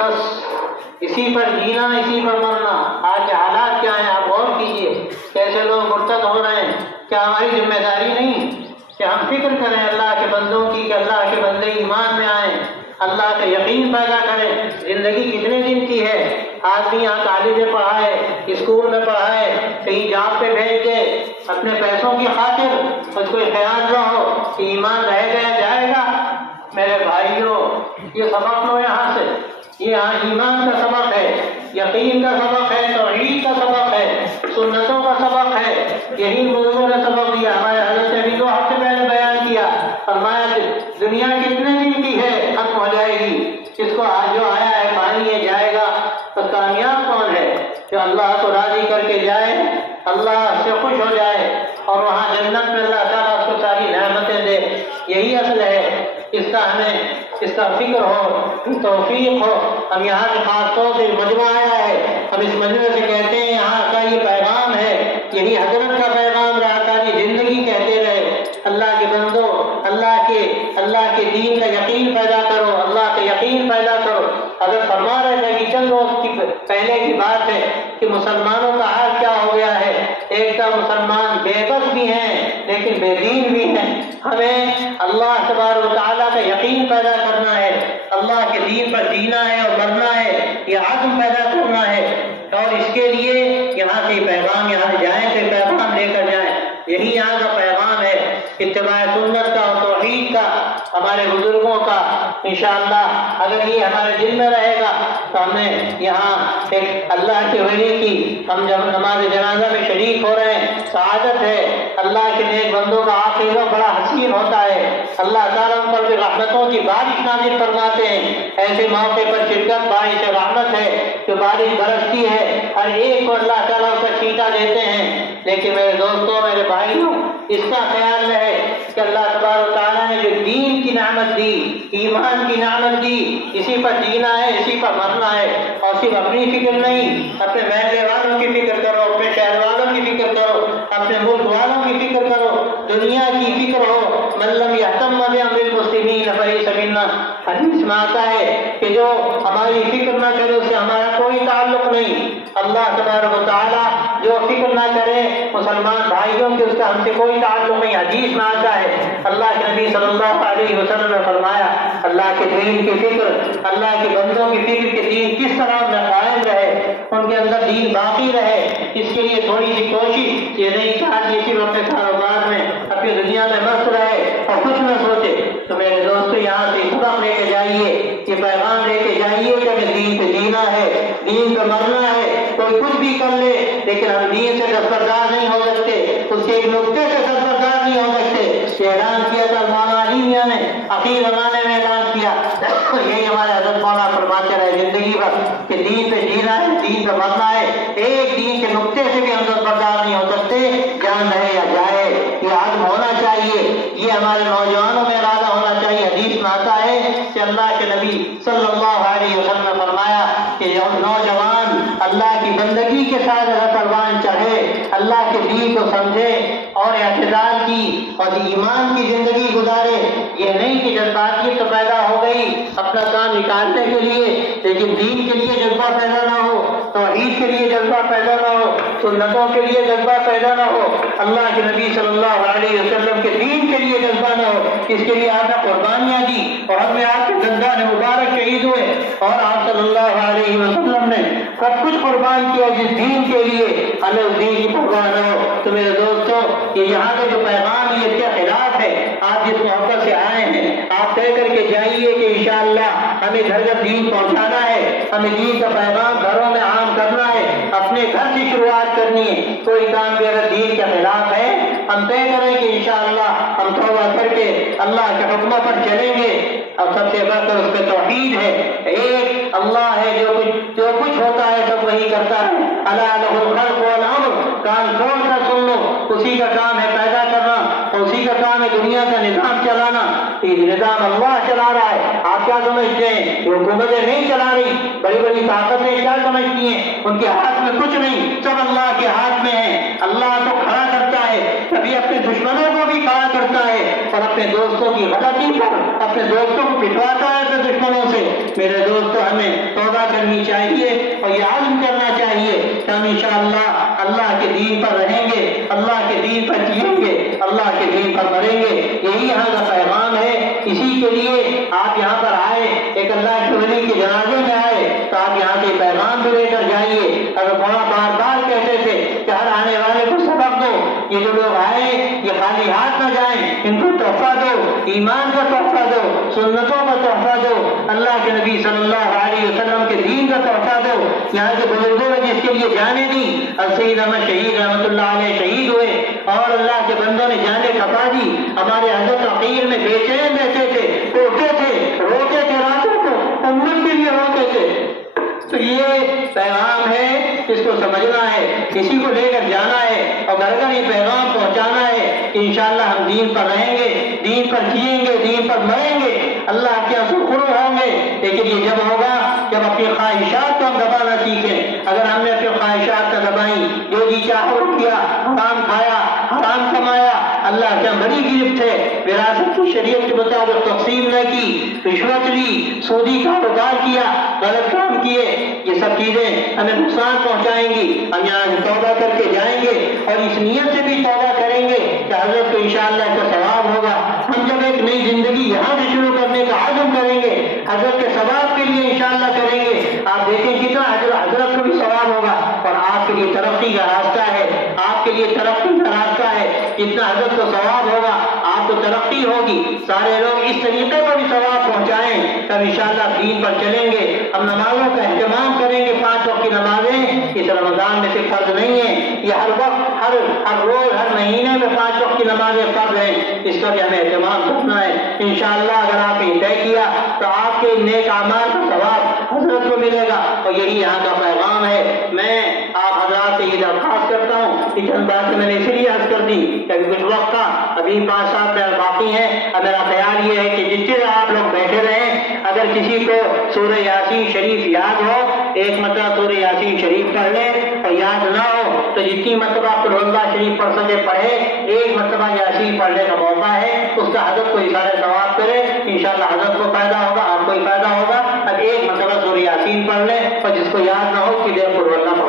بس اسی پر جینا، اسی پر مرنا۔ آج کے حالات کیا ہیں آپ غور کیجئے، کیسے لوگ مرتد ہو رہے ہیں۔ کیا ہماری ذمہ داری نہیں کہ ہم فکر کریں اللہ کے بندوں کی، کہ اللہ کے بندے ایمان میں آئیں، اللہ کا یقین پیدا کریں۔ زندگی کتنے دن کی ہے؟ آدمی یہاں کالج میں پڑھا ہے، اسکول میں پڑھا ہے، کہیں جاب پہ بھیج دے اپنے پیسوں کی خاطر، اس کو خیال نہ ہو کہ ایمان رہ گیا جائے گا۔ میرے بھائیوں، یہ سبق لو یہاں سے، یہ یہاں ایمان کا سبق ہے، یقین کا سبق ہے، توحید کا سبق ہے، سنتوں کا سبق ہے۔ یہی بزرگوں نے سبق دیا، ہمارے حضرت نے بھی 2 ہفتے پہلے بیان کیا، فرمایا دنیا کتنے دن کی ہے، ختم ہو جائے گی، اس کو جو آیا ہے پانی یہ جائے گا۔ تو کامیاب کون ہے؟ جو اللہ کو راضی کر کے جائے، اللہ سے خوش ہو جائے اور وہاں جنت میں اللہ تعالیٰ اس کو ساری نعمتیں دے۔ یہی اصل ہے، اس کا ہمیں اس کا فکر ہو، توفیق ہو۔ ہم یہاں کے خاص طور سے مجمع آیا ہے، ہم اس مجمع سے کہتے ہیں یہاں کا یہ پیغام ہے، یہی حضرت کا پیغام رہا، ساری زندگی کہتے رہے اللہ کے بندو، اللہ کے دین کا یقین پیدا کرو، اللہ کا یقین پیدا کرو۔ حضرت فرما رہے تھے کہ چند روز پہلے کی بات ہے کہ مسلمانوں کا حال کیا ہو گیا ہے۔ ایک تو مسلمان بے بس بھی ہیں لیکن بے دین بھی ہیں۔ ہمیں اللہ تبارک و تعالیٰ کا یقین پیدا کرنا ہے، اللہ کے دین پر جینا ہے اور مرنا ہے، یہ عزم پیدا کرنا ہے۔ اور اس کے لیے یہاں سے پیغام، یہاں سے جائیں تو پیغام لے کر جائیں، یہی یہاں کا پیغام ہے، اتباع سنت کا اور توحید کا، ہمارے بزرگوں کا۔ انشاءاللہ اگر یہ ہمارے دل میں رہے گا تو ہمیں یہاں ایک اللہ کے ولی کی، ہم جب نماز جنازہ میں شریک ہو رہے ہیں، سعادت ہے۔ اللہ کے نیک بندوں کا آخری وقت بڑا حسین ہوتا ہے، اللہ تعالیٰ ان پر رحمتوں کی بارش نازل فرماتے ہیں۔ ایسے موقع پر شرکت بارش رحمت ہے، جو بارش برستی ہے، ہر ایک کو اللہ تعالیٰ اس کا چھینٹا دیتے ہیں۔ لیکن میرے دوستوں، میرے بھائیوں، اس کا خیال رہے کہ اللہ تبارک و تعالیٰ نے جو دین کی نعمت دی، ایمان کی نعمت دی، اسی پر جینا ہے، اسی پر مرنا ہے۔ اور صرف اپنی فکر نہیں، اپنے محلے والوں کی فکر کرو، اپنے شہر والوں کی فکر کرو، اپنے ملک والوں کی فکر کرو، دنیا کی فکر ہو۔ من لم یہتم بامر المسلمین فلیس منا، حدیث میں آتا ہے کہ جو ہماری فکر نہ کرے اس سے ہمارا کوئی تعلق نہیں۔ اللہ تبارک و تعالیٰ جو فکر نہ کرے مسلمان بھائیوں کی، اس کا ہم سے کوئی تعلق نہیں۔ حدیث میں آتا ہے، اللہ کے نبی صلی اللہ علیہ وسلم نے فرمایا، اللہ کے دین کی فکر، اللہ کے بندوں کی فکر کہ دین کس طرح میں قائم رہے، ان کے اندر دین باقی رہے۔ اس کے لیے تھوڑی سی کوشش یہ نہیں کہ آدمی صرف اپنے کاروبار میں، اپنی دنیا میں مست رہے اور کچھ نہ سوچے۔ تو میرے دوستو، یہاں سے سبق لے کے جائیے، یہ پیغام لے کے جائیے کہ ہمیں دین پہ جینا ہے، دین پہ مرنا ہے۔ کوئی کچھ بھی کر لے لیکن ہم دین سے دستبردار نہیں ہو سکتے، اس کے ایک نقطے سے دستبردار نہیں ہو سکتے۔ یہ اعلان کیا تھا مولانا علی میاں نے، اخیر زمانے میں اعلان کیا، یہی ہمارے حضرت مولانا فرماتے رہے زندگی بھر کہ دین پہ جینا ہے، دین پہ مرنا ہے، ایک دین کے نقطے سے بھی ہم دستبردار نہیں ہو سکتے، جان رہے یا جائے۔ یہ عزم ہونا چاہیے، یہ ہمارے نوجوانوں میں ارادہ ہونا چاہیے۔ حدیث میں آتا ہے کہ اللہ کے نبی صلی اللہ علیہ وسلم نے فرمایا کہ نوجوان اللہ کی بندگی کے ساتھ پروان چڑھے، اللہ کے دین کو سمجھے اور اعتدال کی اور ایمان کی زندگی گزارے۔ یہ نہیں کہ جذباتیت تو پیدا ہو گئی اپنا کام نکالنے کے لیے، لیکن دین کے لیے جذبہ پیدا نہ ہو، توحید کے لیے جذبہ پیدا نہ ہو، سنتوں کے لیے جذبہ پیدا نہ ہو، اللہ کے نبی صلی اللہ علیہ وسلم کے دین کے لیے جذبہ نہ ہو۔ اس کے لیے آپ نے قربانیاں دی اور ہم نے آپ کے دندان مبارک شہید ہوئے، اور آپ صلی اللہ علیہ وسلم نے سب کچھ قربان کیا جس دین کے لیے، ہمیں اس دین کی پرواہ نہ ہو۔ تو میرے دوستو، یہ یہاں کا جو پیغام ہے اس کے خلاف ہے۔ آپ جس محبت سے آئے ہیں آپ طے کر کے جائیے کہ انشاءاللہ ہمیں گھر گھر دین پہنچانا ہے، ہمیں دین کا پیغام گھروں میں عام کرنا ہے، اپنے گھر سے شروعات کرنی ہے۔ کوئی کام بھی اگر دین کے خلاف ہے ہم طے کریں کہ انشاءاللہ ہم توبہ کر کے اللہ کے حکموں پر چلیں گے۔ اور سب سے بڑھ کر اس پہ توحید ہے، ایک اللہ ہے جو کچھ ہوتا ہے سب وہی کرتا ہے۔ الا لہ الخلق والامر، کام کھول کر سن لو، اسی کا کام ہے پیدا کرنا اور اسی کا کام ہے دنیا کا نظام چلانا۔ یہ نظام اللہ چلا رہا ہے۔ آپ کیا سمجھتے ہیں؟ یہ حکومتیں نہیں چلا رہی، بڑی بڑی طاقتیں کیا سمجھتی ہیں؟ ان کے ہاتھ میں کچھ نہیں، سب اللہ کے ہاتھ میں ہے۔ اللہ تو کھڑا کرتا ہے، کبھی اپنے دشمنوں کو بھی کھڑا کرتا ہے اور اپنے دوستوں کی غلطی پر اپنے دوستوں کو پٹواتا ہے اپنے دشمنوں سے۔ میرے دوستو، ہمیں توبہ کرنی چاہیے اور یہ عزم کرنا چاہیے کہ ہم انشاءاللہ اللہ کے دین پر رہیں گے، اللہ کے دین پر جئیں گے، اللہ کے دین پر مریں گے۔ یہی یہاں کا پیغام ہے۔ اسی کے لیے آپ یہاں پر آئے، ایک اللہ کے ولی کے جنازے میں آئے تو آپ یہاں سے پیغام بھی لے کر جائیے۔ اگر بار بار کہتے تھے کہ ہر آنے والے کو سبق دو، یہ جو لوگ آئے یہ خالی ہاتھ نہ جائیں، ان کو تحفہ دو، ایمان کا تحفہ دو، سنتوں کا تحفہ دو، اللہ کے نبی صلی اللہ علیہ وسلم کے دین کا تحفہ دو۔ یہاں کے بزرگوں نے جس کے لیے جانے دی، سید احمد شہید رحمۃ اللہ علیہ شہید ہوئے اور اللہ کے بندوں نے جانیں کھپا دی۔ ہمارے حضرت عقیل میں بے چین رہتے تھے، روتے تھے راتوں کو، امت کے لیے روتے تھے۔ تو یہ پیغام ہے، اس کو سمجھنا ہے، کسی کو لے کر جانا ہے اور گھر گھر یہ پیغام پہنچانا ہے کہ انشاءاللہ ہم دین پر رہیں گے، دین پر جئیں گے، دین پر مریں گے، اللہ کے شکر ہوں گے۔ لیکن یہ جب ہوگا جب اپنی خواہشات کو ہم دبانا سیکھیں۔ اگر ہم نے اپنی خواہشات کو دبائیں، جو جی چاہو کیا، حرام کھایا، حرام کمایا، اللہ کیا بڑی گرفت ہے، وراثت کی شریعت کے مطابق تقسیم نہ کی، رشوت لی، سودی کاروبار کیا، غلط کام کیے، یہ سب چیزیں ہمیں نقصان پہنچائیں گی۔ ہم یہاں سے توبہ کر کے جائیں گے اور اس نیت سے بھی توبہ کریں گے کہ حضرت کو انشاءاللہ کا ثواب ہوگا۔ ہم جب ایک نئی زندگی یہاں سے شروع کرنے کا عزم کریں گے، حضرت کے ثواب کے لیے انشاءاللہ کریں گے، آپ دیکھیں کتنا حضرت کو بھی ثواب ہوگا اور آپ کے لیے ترقی کا راستہ ہے، آپ کے لیے ترقی کا راستہ ہے۔ جتنا حضرت کو ثواب ہوگا آپ کو ترقی ہوگی۔ سارے لوگ اس طریقے پر بھی ثواب پہنچائیں، تب انشاءاللہ دین پر چلیں گے۔ ہم نمازوں کا اہتمام کریں گے، 5 وقت کی نمازیں اس رمضان میں سے فرض نہیں ہے، یہ ہر وقت ہر روز ہر مہینے میں 5 وقت کی نمازیں فرض ہیں، اس کا بھی ہمیں اہتمام کرنا ہے۔ انشاءاللہ اگر آپ نے طے کیا تو آپ کے نیک اعمال کا ثواب حضرت کو ملے گا اور یہی یہاں کا پیغام ہے۔ میں آپ حضرات سے یہ درخواست کرتا ہوں کہ چند باتیں میں نے اس لیے عرض کر دی کہ کچھ وقت کا ابھی 5-7 منٹ باقی ہیں۔ اب میرا خیال یہ ہے کہ جس سے آپ لوگ بیٹھے رہیں، اگر کسی کو سورہ یاسین شریف یاد ہو، ایک مرتبہ سورہ یاسین شریف پڑھ لے، اور یاد نہ ہو تو جتنی مرتبہ قل اللہ شریف پڑھ سکے پڑھے، ایک مرتبہ یاسین پڑھنے کا موقع ہے، اس کا حضرت کو اشارہ ثواب کرے، انشاءاللہ حضرت کو فائدہ ہوگا، آپ کو ہی فائدہ ہوگا۔ اب ایک مرتبہ سورہ یاسین پڑھ لے اور جس کو یاد نہ ہو کہ قل اللہ